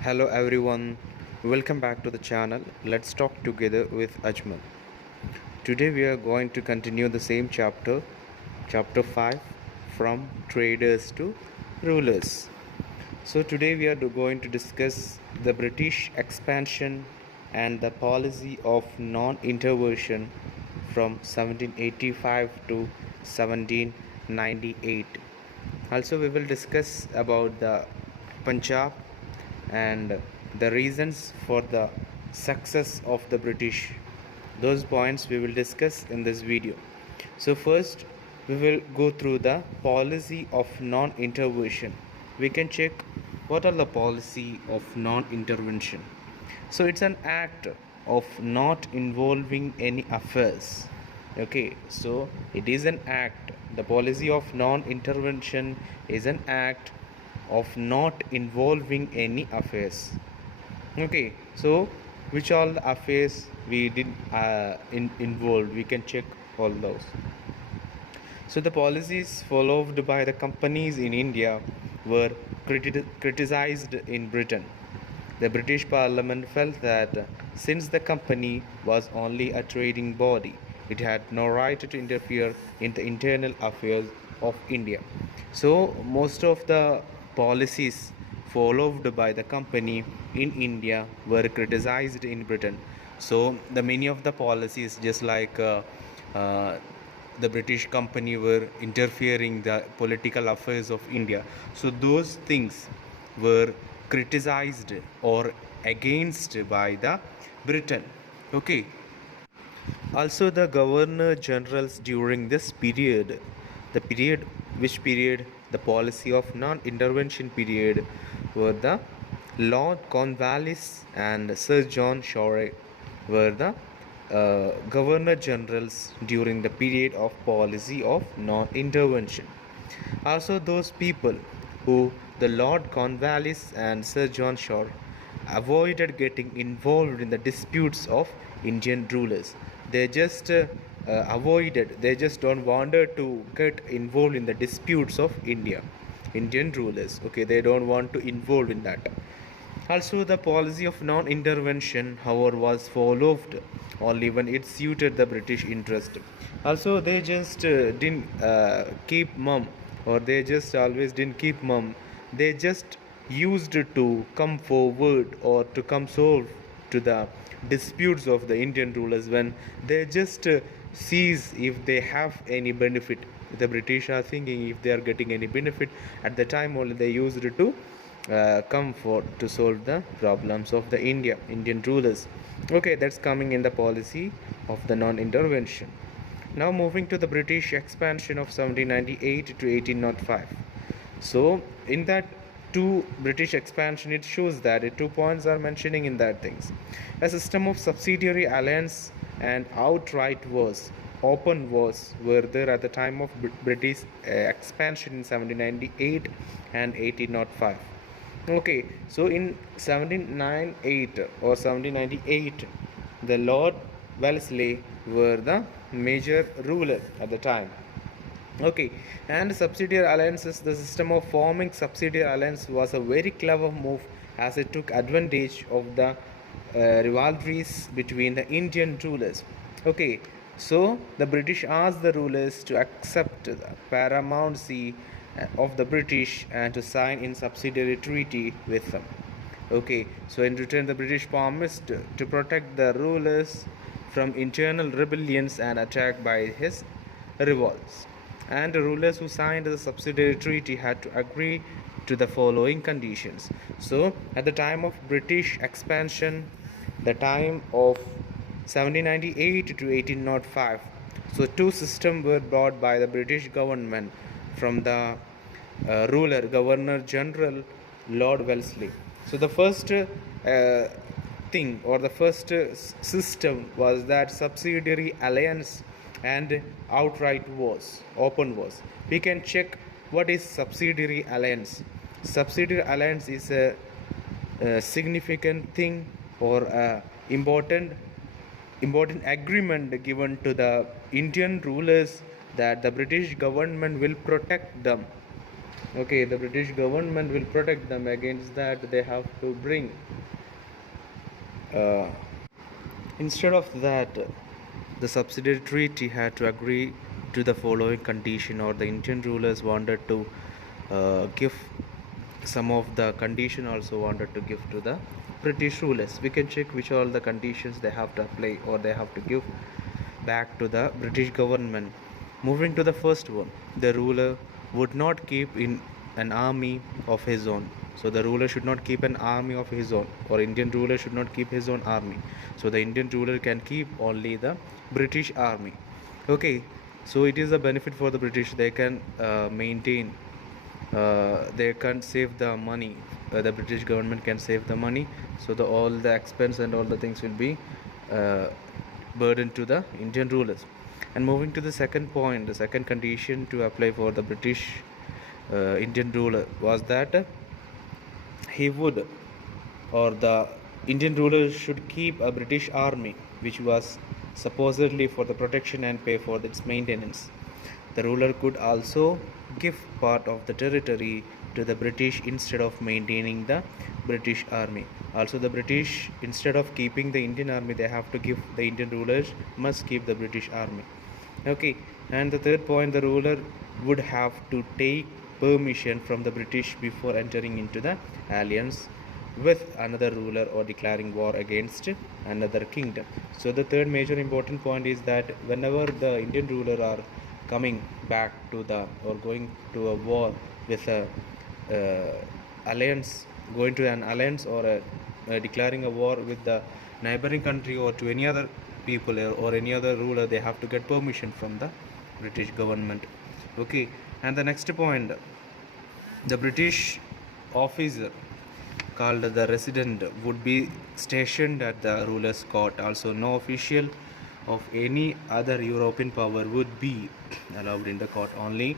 Hello everyone, welcome back to the channel. Let's talk together with Ajmal. Today we are going to continue the same chapter, chapter 5, from traders to rulers. So today we are going to discuss the British expansion and the policy of non-intervention from 1785 to 1798. Also we will discuss about the Punjab and the reasons for the success of the British. Those points we will discuss in this video. So first we will go through the policy of non-intervention. We can check what are the policy of non-intervention. So it's an act of not involving any affairs. Okay, so it is an act. The policy of non-intervention is an act of not involving any affairs. Okay, so which all the affairs we did involved, we can check all those. So the policies followed by the companies in India were criticized in Britain. The British Parliament felt that since the company was only a trading body, it had no right to interfere in the internal affairs of India. So most of the policies followed by the company in India were criticized in Britain. So the many of the policies, just like the British company were interfering the political affairs of India, so those things were criticized or against by the Britain. Okay, also the governor generals during this period, the policy of non-intervention period, were the Lord Cornwallis and Sir John Shore were the governor generals during the period of policy of non-intervention. Also those people who the Lord Cornwallis and Sir John Shore avoided getting involved in the disputes of Indian rulers. They just they just don't wanted to get involved in the disputes of Indian rulers. Okay, they don't want to involve in that. Also the policy of non-intervention, however, was followed only when it suited the British interest. Also they just didn't keep mum, or they just always didn't keep mum. They just used to come forward or to come solve to the disputes of the Indian rulers when they just sees if they have any benefit. The British are thinking if they are getting any benefit at the time, only they used to come for to solve the problems of the Indian rulers. Okay, that's coming in the policy of the non-intervention. Now moving to the British expansion of 1798 to 1805. So in that two British expansion, it shows that 2 points are mentioning in that things. A system of subsidiary alliance and outright wars, open wars, were there at the time of British expansion in 1798 and 1805. Okay, so in 1798 or 1798, the Lord Wellesley were the major ruler at the time. Okay, and subsidiary alliances, the system of forming subsidiary alliance was a very clever move, as it took advantage of the rivalries between the Indian rulers. Okay, so the British asked the rulers to accept the paramountcy of the British and to sign in subsidiary treaty with them. Okay, so in return the British promised to protect the rulers from internal rebellions and attack by his revolts. And the rulers who signed the subsidiary treaty had to agree to the following conditions. So at the time of British expansion, the time of 1798 to 1805, so two systems were brought by the British government from the ruler, Governor General Lord Wellesley. So the first thing, or the first system, was that subsidiary alliance and outright wars, open wars. We can check what is subsidiary alliance. Subsidiary alliance is a significant thing or important important agreement given to the Indian rulers that the British government will protect them. Okay, the British government will protect them. Against that, they have to bring. Uh, Instead of that, the subsidiary treaty had to agree to the following condition, or the Indian rulers wanted to give some of the condition, also wanted to give to the British rulers. We can check which all the conditions they have to apply or they have to give back to the British government. Moving to the first one, the ruler would not keep in an army of his own. So the ruler should not keep an army of his own, or Indian ruler should not keep his own army. So the Indian ruler can keep only the British army. Okay, so it is a benefit for the British. They can maintain, they can save the money. The British government can save the money. So all the expense and all the things will be uh, burden to the Indian rulers. And moving to the second point, the second condition to apply for the British Indian ruler was that he would, or the Indian ruler should keep a British army which was supposedly for the protection and pay for its maintenance. The ruler could also give part of the territory to the British instead of maintaining the British army. Also, the British, instead of keeping the Indian army, they have to give, the Indian rulers must keep the British army. Okay, and the third point, the ruler would have to take permission from the British before entering into the alliance with another ruler or declaring war against another kingdom. So the third major important point is that whenever the Indian ruler are coming back to the, or going to a war with a alliance, going to an alliance, or declaring a war with the neighboring country or to any other people or any other ruler, they have to get permission from the British government. Okay, and the next point, the British officer called the resident would be stationed at the ruler's court. Also, no official of any other European power would be allowed in the court. Only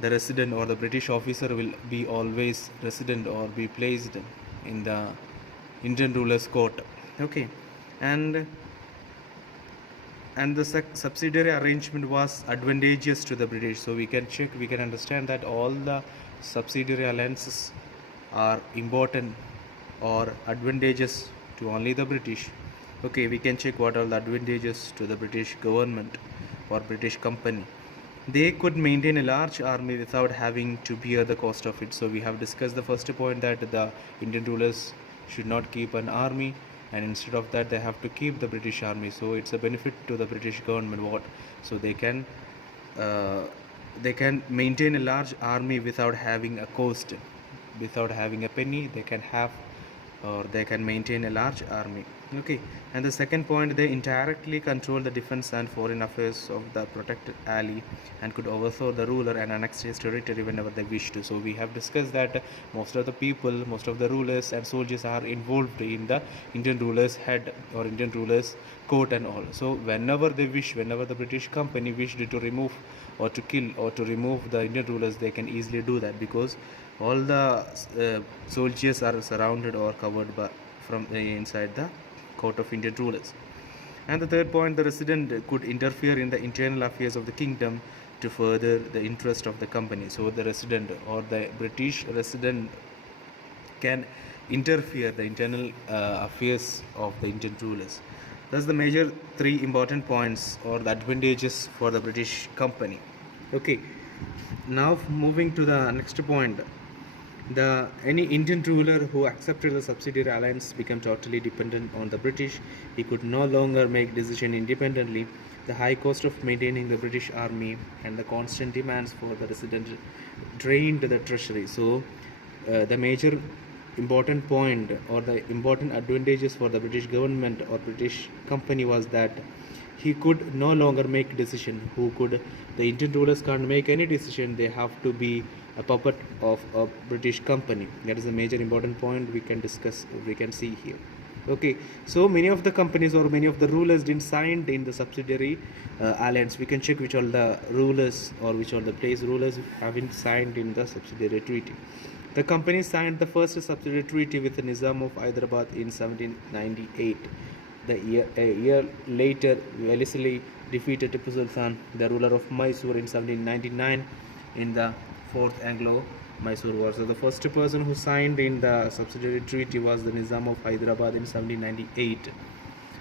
the resident or the British officer will be always resident or be placed in the Indian ruler's court. Okay, and the subsidiary arrangement was advantageous to the British. So we can check, we can understand that all the subsidiary alliances are important or advantageous to only the British. Okay, we can check what are the advantages to the British government or British company. They could maintain a large army without having to bear the cost of it. So we have discussed the first point, that the Indian rulers should not keep an army, and instead of that they have to keep the British army. So it's a benefit to the British government. What? So they can maintain a large army without having a cost, without having a penny. They can have, or they can maintain a large army. Okay, and the second point, they indirectly control the defense and foreign affairs of the protected ally and could overthrow the ruler and annex his territory whenever they wish to. So we have discussed that most of the people, most of the rulers and soldiers are involved in the Indian ruler's head or Indian ruler's court and all. So whenever they wish, whenever the British company wished to remove or to kill or to remove the Indian rulers, they can easily do that, because all the soldiers are surrounded or covered by from inside the court of Indian rulers. And the third point, the resident could interfere in the internal affairs of the kingdom to further the interest of the company. So the resident or the British resident can interfere the internal affairs of the Indian rulers. That's the major three important points or the advantages for the British company. Okay, now moving to the next point, any Indian ruler who accepted the subsidiary alliance became totally dependent on the British. He could no longer make decisions independently. The high cost of maintaining the British army and the constant demands for the resident drained the treasury. So the major important point or the important advantages for the British government or British company was that he could no longer make decision. The Indian rulers can't make any decision. They have to be a puppet of a British company. That is a major important point we can discuss, we can see here. Okay, so many of the companies or many of the rulers didn't sign in the subsidiary alliance. We can check which all the rulers or which all the place rulers haven't signed in the subsidiary treaty. The company signed the first subsidiary treaty with the Nizam of Hyderabad in 1798. A year later, Wellesley defeated Tipu Sultan, the ruler of Mysore, in 1799 in the Fourth Anglo-Mysore War. So the first person who signed in the subsidiary treaty was the Nizam of Hyderabad in 1798.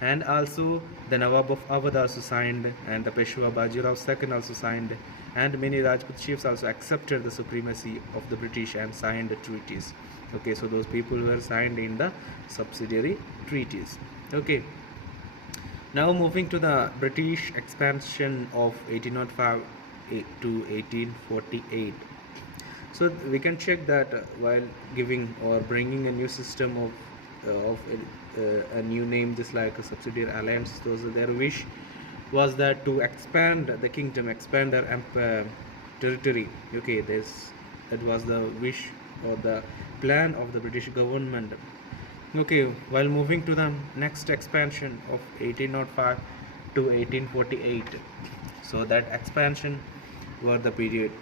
And also the Nawab of Awadh also signed, and the Peshwa Bajirao II also signed, and many Rajput chiefs also accepted the supremacy of the British and signed the treaties. Okay, so those people were signed in the subsidiary treaties. Okay, now moving to the British expansion of 1805 to 1848. So we can check that while giving or bringing a new system of a new name, just like a subsidiary alliance, those their wish was that to expand the kingdom, expand their territory. Okay, that was the wish or the plan of the British government. Okay, while moving to the next expansion of 1805 to 1848, so that expansion were the period,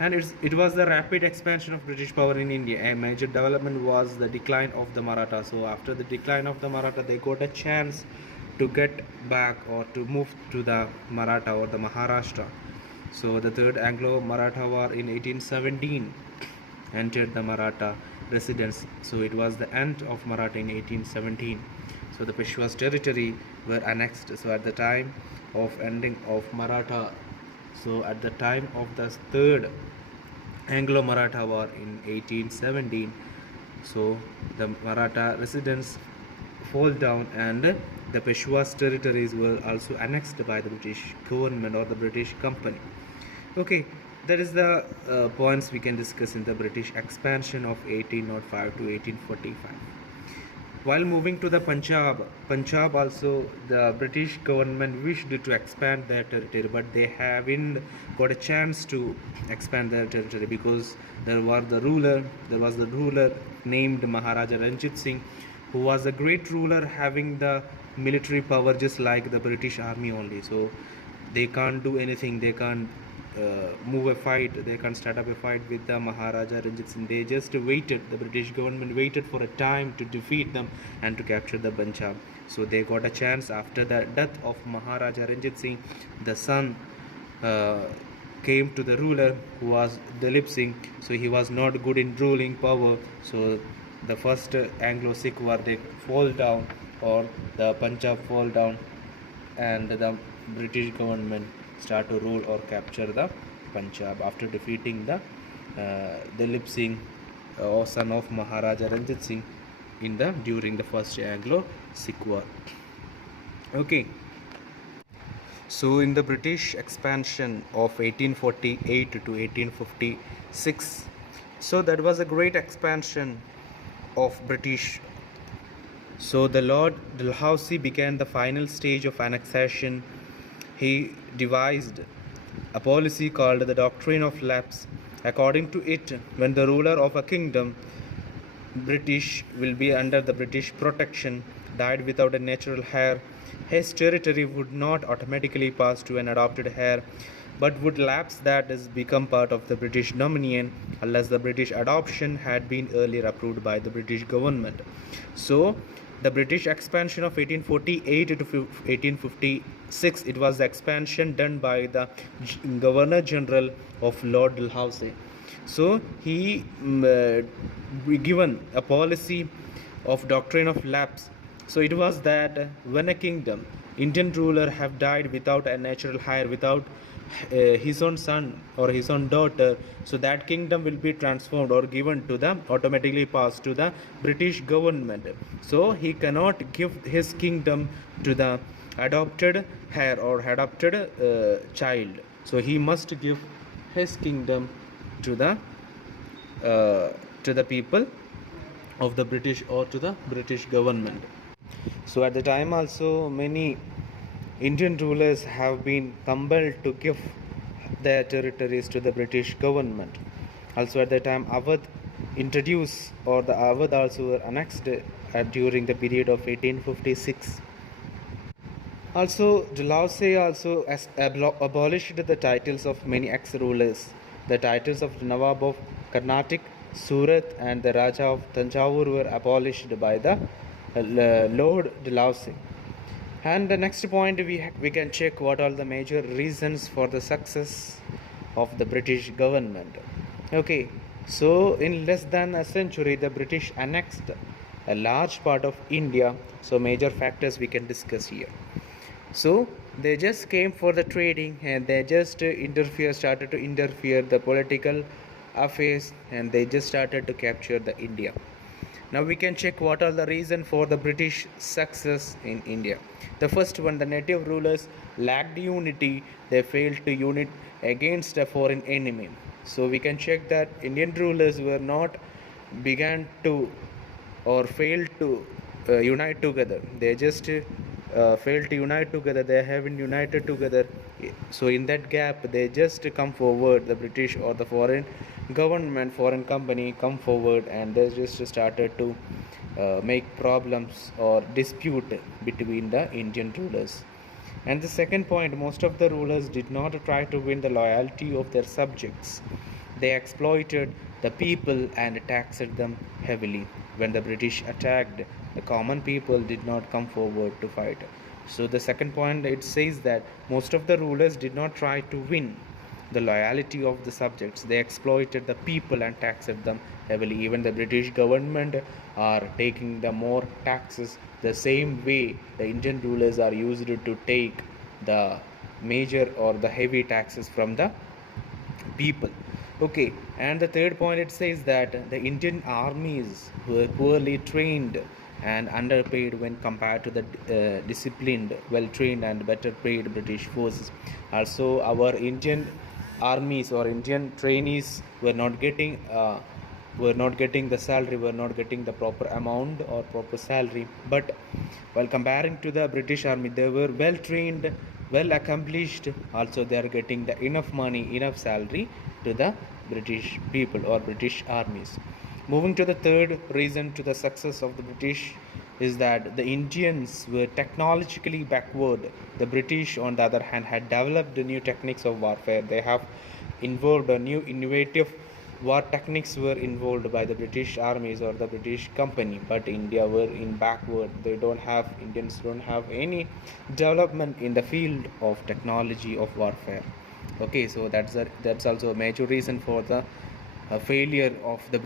and it was the rapid expansion of British power in India. A major development was the decline of the Maratha. So after the decline of the Maratha, they got a chance to get back or to move to the Maratha or the Maharashtra. So the Third Anglo-Maratha War in 1817 entered the Maratha residence. So it was the end of Maratha in 1817. So the Peshwa's territory were annexed. So at the time of ending of Maratha, so at the time of the Third Anglo-Maratha War in 1817, so the Maratha residence fall down, and the Peshwa's territories were also annexed by the British government or the British company. Okay, that is the points we can discuss in the British expansion of 1805 to 1845. While moving to the Punjab also the British government wished to expand their territory, but they haven't got a chance to expand their territory because there was the ruler named Maharaja Ranjit Singh, who was a great ruler having the military power just like the British army only. So they can't do anything, they can't move a fight, they can't start up a fight with the Maharaja Ranjit Singh. They just waited, the British government waited for a time to defeat them and to capture the Punjab. So they got a chance after the death of Maharaja Ranjit Singh. The son came to the ruler, who was Dalip Singh. So he was not good in ruling power. So the first Anglo-Sikh war, they fall down, or the Punjab fall down, and the British government start to rule or capture the Punjab after defeating the Dalip Singh, or son of Maharaja Ranjit Singh, during the first Anglo-Sikh war. Okay, so in the British expansion of 1848 to 1856, so that was a great expansion of British. So the Lord Dalhousie began the final stage of annexation. He devised a policy called the Doctrine of Lapse. According to it, when the ruler of a kingdom, British, will be under the British protection, died without a natural heir, his territory would not automatically pass to an adopted heir, but would lapse, that is, become part of the British dominion, unless the British adoption had been earlier approved by the British government. So the British expansion of 1848 to 1856, it was the expansion done by the Governor General of Lord Dalhousie. So he given a policy of Doctrine of Lapse. So it was that when a kingdom, Indian ruler have died without a natural heir, without his own son or his own daughter, so that kingdom will be transformed or given to the, automatically passed to the British government. So he cannot give his kingdom to the adopted heir or adopted child. So he must give his kingdom to the people of the British or to the British government. So at the time also many Indian rulers have been compelled to give their territories to the British government. Also at the time Awadh introduced, or the Awadh also were annexed during the period of 1856. Also Dalhousie also abolished the titles of many ex-rulers. The titles of the Nawab of Carnatic, Surat and the Raja of Tanjavur were abolished by the Lord Dalhousie. And the next point, we can check what are the major reasons for the success of the British government. Okay, so in less than a century, the British annexed a large part of India. So major factors we can discuss here. So they just came for the trading, and they just started to interfere the political affairs, and they just started to capture the India. Now we can check what are the reason for the British success in India. The first one, the native rulers lacked unity. They failed to unite against a foreign enemy. So we can check that Indian rulers were not began to or failed to unite together. They just failed to unite together. They haven't united together. So in that gap, they just come forward. The British or the foreign government, foreign company come forward, and they just started to make problems or dispute between the Indian rulers. And the second point, most of the rulers did not try to win the loyalty of their subjects. They exploited the people and taxed them heavily. When the British attacked, the common people did not come forward to fight. So the second point, it says that most of the rulers did not try to win the loyalty of the subjects. They exploited the people and taxed them heavily. Even the British government are taking the more taxes the same way the Indian rulers are used to take the major or the heavy taxes from the people. Okay, and the third point, it says that the Indian armies were poorly trained and underpaid when compared to the disciplined, well trained and better paid British forces. Also, our Indian armies or Indian trainees were not getting the salary, were not getting the proper amount or proper salary. But while comparing to the British army, they were well trained, well accomplished. Also, they are getting the enough money, enough salary to the British people or British armies. Moving to the third reason to the success of the British is that the Indians were technologically backward. The British, on the other hand, had developed new techniques of warfare. They have involved a new innovative war techniques were involved by the British armies or the British company, but India were in backward. Indians don't have any development in the field of technology of warfare. Okay, so that's also a major reason for the failure of the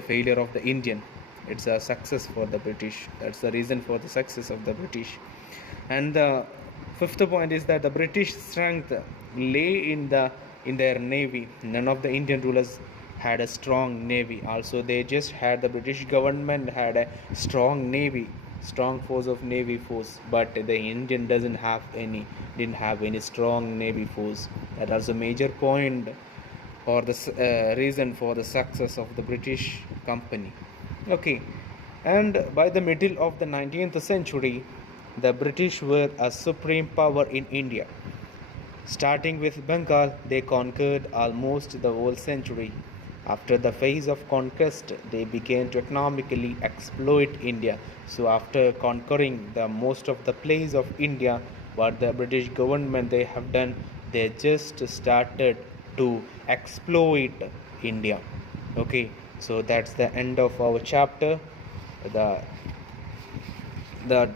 failure of the Indian. It's a success for the British. That's the reason for the success of the British. And the fifth point is that the British strength lay in their navy. None of the Indian rulers had a strong navy. Also, they just had the British government had a strong navy, strong force of navy force, but the Indian didn't have any strong navy force. That was a major point or the reason for the success of the British company. Okay, and by the middle of the 19th century, the British were a supreme power in India. Starting with Bengal, they conquered almost the whole century. After the phase of conquest, they began to economically exploit India. So after conquering the most of the place of India, what the British government they have done, they just started to exploit India. Okay, so that's the end of our chapter, the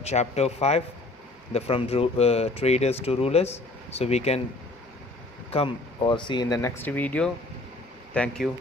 chapter 5, the from traders to rulers. So we can come or see in the next video. Thank you.